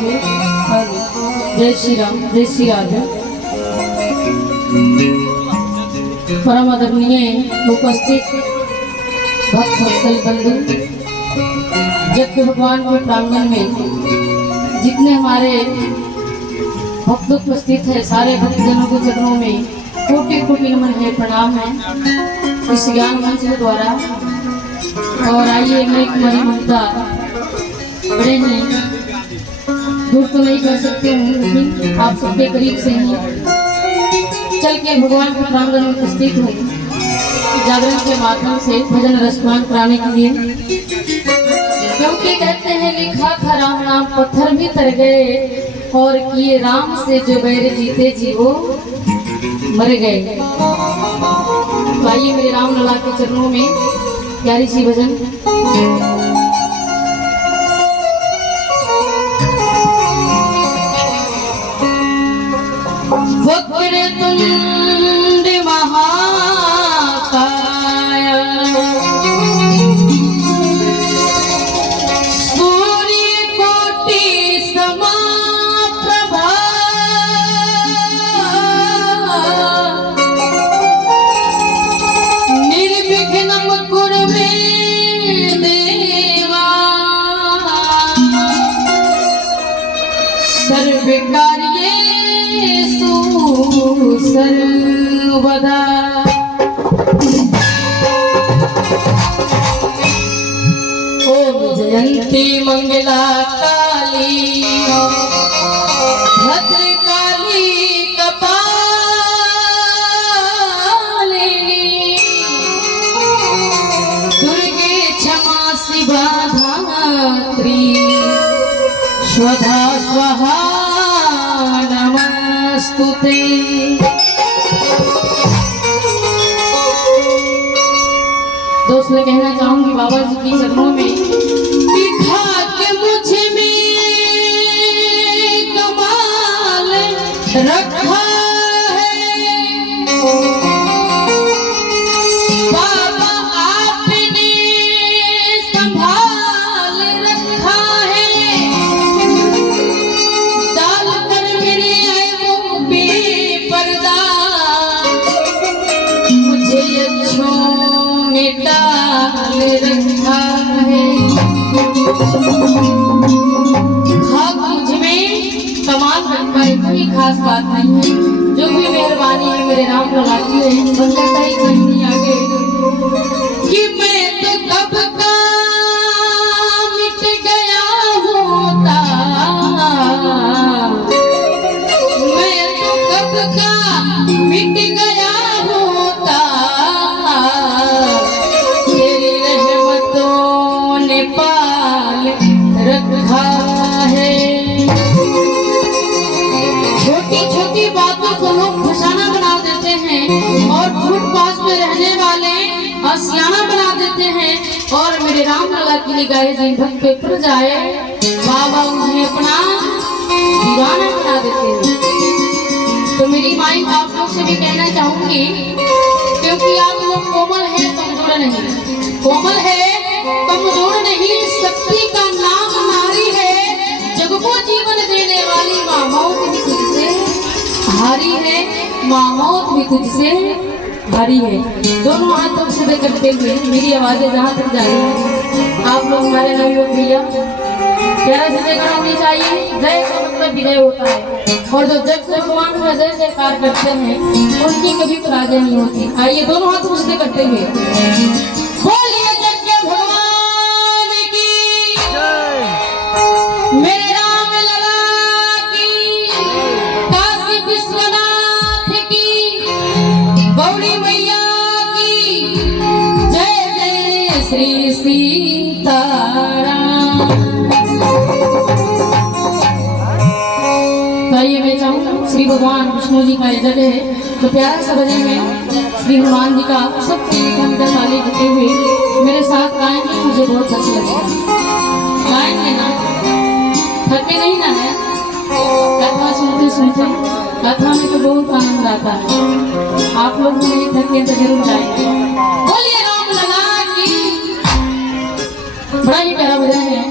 जी। जय श्री राम, जय श्री राधे। परम आदरणीय उपस्थित भक्त वत्सल बंधु, जबकि भगवान के प्रांगण में जितने हमारे भक्त उपस्थित है, सारे भक्तजनों के चरणों में कोटि कोटि नमन है, प्रणाम है इस ज्ञान मंच के द्वारा। और आइए, मैं तुम्हारी ममता बड़े हैं, दूर तो नहीं कर सकते हूँ, लेकिन आप सबके करीब से ही चल के भगवान के प्रांगण में उपस्थित हूँ, जागरण के माध्यम से भजन रसपान कराने के लिए। क्योंकि कहते हैं लिखा था राम नाम पत्थर भी तर गए, और किए राम से जो बैर जीते जी वो मर गए। तो आइए मेरे राम लला के चरणों में प्यारी सी भजन। वक्रतुंड महाकाय सूर्य कोटि समप्रभा निर्विघ्नं कुरु मे देवा सर्वकार्येषु सर्वदा। ओम जयंती मंगला काली भद्रकाली कपालिनी दुर्गे क्षमा शिवा धात्री स्वधा स्वाहा नमस्तुते। दोस्त मैं कहना चाहूंगी बाबा जी की चरणों में, दिखा के मुझ में कमाल रखा है बाबा, आपने संभाल रखा है, डाल कर मेरे ऐबों पे पर्दा, मुझे अच्छों में डाल रखा है। खाक मुझ में कमाल रखा है, कोई खास बात नहीं है, जो भी मेहरबानी है मेरे राम लला की है। बंदा कहीं नहीं आगे कि मैं तो कब का मिट गया होता, मैं तो कब का मिट गया होता, तेरी रहमतों ने पाल रखा है। छोटी छोटी बातों को लोग फसाना बना देते हैं, और फुट पास में रहने वाले आशियाना बना देते हैं, और मेरे राम लला की निगाहें जिन भक्त पे पड़ जाए बाबा उन्हें अपना दीवाना बना देते हैं। तो मेरी माई आप लोग से भी कहना चाहूंगी, क्योंकि आप लोग कोमल है, कमजोर नहीं, कोमल है कमजोर नहीं, शक्ति का नाम नारी है, जग को जीवन देने वाली माँ मौत भी तुझसे हारी है, माँ मौत भी तुझसे हारी है। दोनों हाथों से दे करते हुए मेरी आवाजें जहाँ तक जा रही है, आप लोग हमारे नवयुवक भैया प्यारा से जयकार होनी चाहिए। जय का मतलब विजय होता है, और जो जब भगवान का जय जयकार करते हैं उनकी कभी पराजय नहीं होती। आइए दोनों हाथ ऊंचे करते हुए बोलिए जग के भगवान की जय, मेरे राम लला की, काशी विश्वनाथ की, गौरी मैया की जय, जय श्री सीताराम। आइए मैं चाहूँ श्री भगवान विष्णु जी का जगह है, तो प्यारा सा भजन है श्री हनुमान जी का, सब ताली देते हुए मेरे साथ गाएंगे, मुझे बहुत अच्छा लगेगा। गाएंगे ना, थके नहीं ना है, कथा सुनते सुनते, कथा में तो बहुत आनंद आता है। आप लोग नहीं थके तो जरूर जाएंगे। बोलिए राम लला की। बड़ा ही प्यारा भजन है।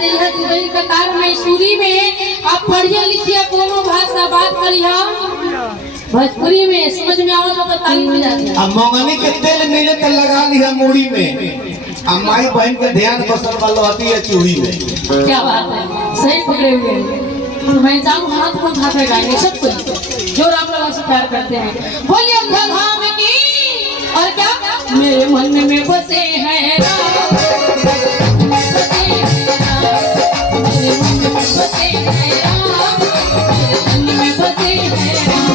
दिया कि भाई कतार मैसूरी में आप पढ़िए लिखिए कोनो भाषा बात करिए भोजपुरी में समझ में आओ तो ताली बजा दे। अब मंगनी के तेल मिले तो लगा लिया मूड़ी में, अब माई बहन के ध्यान बसल वालो आती है चूड़ी में। क्या बात है, सही पकड़े हुए हैं। तो मैं जाऊँ हाथ को उठा कर गाएंगे सब कुछ जो राम लला से प्यार करते हैं। बोलिए धाम की और क्या मेरे मन में बसे हैं राम, बसे हैं राम, मेरे मन में बसे हैं राम, मेरे मन में बसे हैं राम।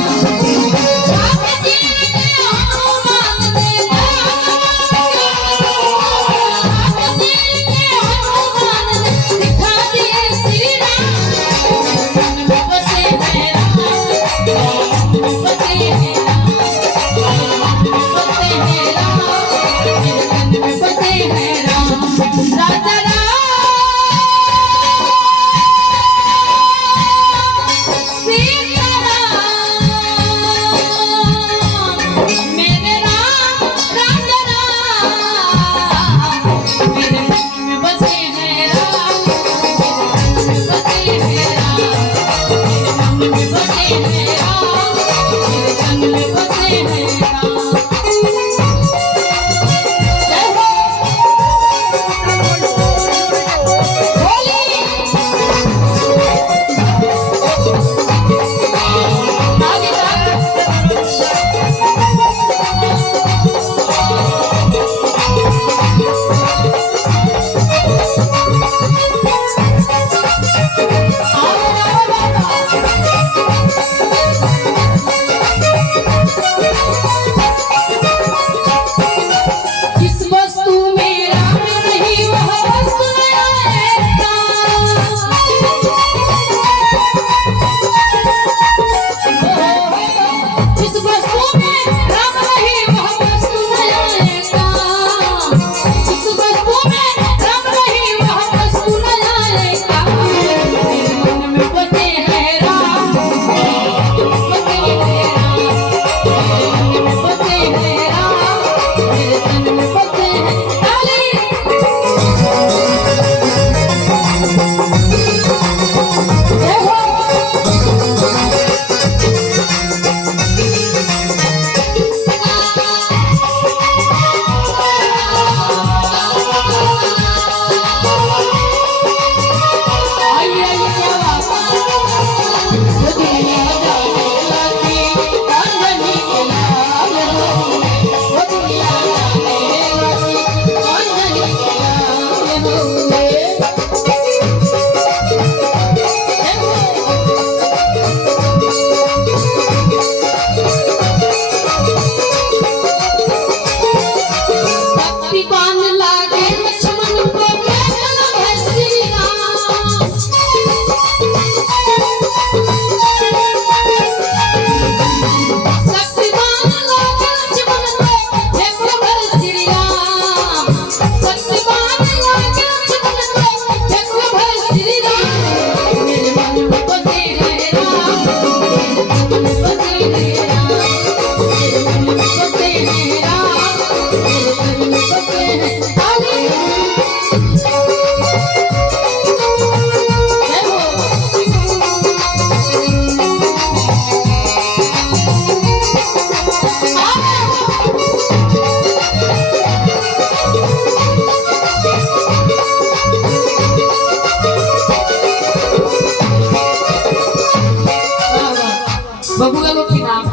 बबुआ लोग की नाम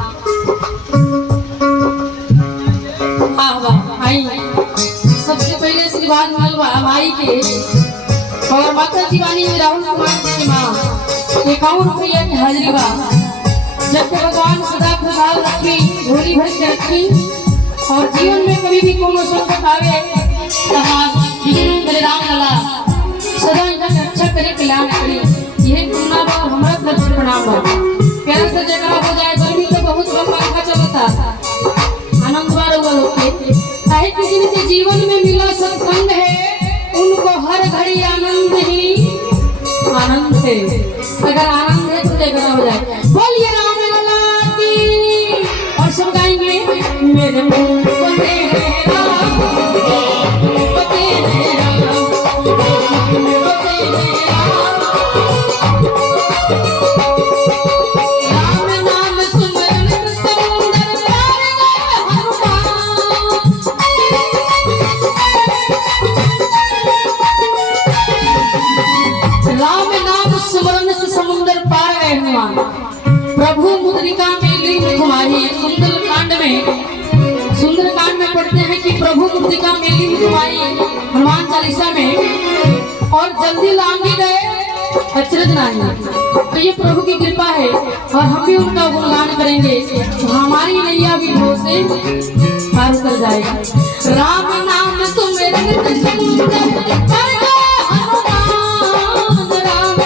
आई सबसे पहले आशीर्वाद मिलवा माई के और माता जीवानी में राहुल कुमार जी की माँ 51 रुपया की हाजिरी बा। जब तक भगवान सदा खुशहाल रखी झोली भर के रखी और जीवन में कभी भी कोनो संकट आवे मेरे राम लला सदा इनका रक्षा करे कल्याण करी। यह गुना बा हमारा तरफ से प्रणाम बा। प्यार से जगह हो जाए गर्मी तो बहुत कम पंखा चलता आनंद बार हुआ लोग काहे कि जिनके जीवन में मिला सत्संग है उनको हर घड़ी आनंद ही आनंद है। अगर आनंद है तो जगह हो जाए। बोलिए राम लला की और सब गाएंगे मेरे मुंह बंदे हैं राम बंदे हैं राम बंदे हैं करते हैं कि प्रभु मुक्तिका मेली मुक्तवाई हनुमान चालीसा में, और जल्दी लांगी गए अचरज नहीं। तो ये प्रभु की कृपा है और हम भी उनका गुणगान करेंगे तो हमारी नैया भी भव से पार कर जाएगा। राम नाम सुमिरन समुद्र तर गए हनुमान, राम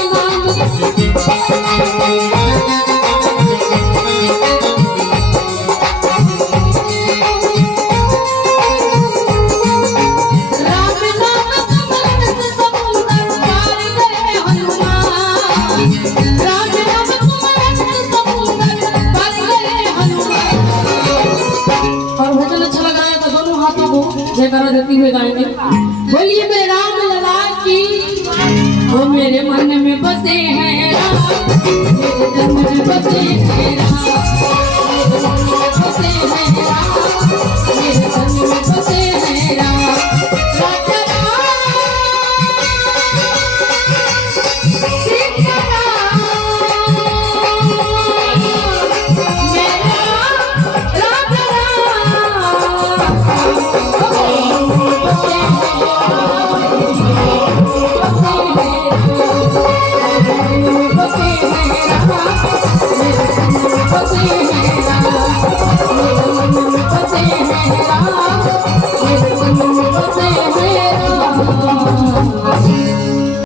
नाम जयकारा देती हुए गाएंगे। बोलिए मेरे राम लला की, वो मेरे मन में बसे हैं राम, मेरे दिल में बसे हैं राम।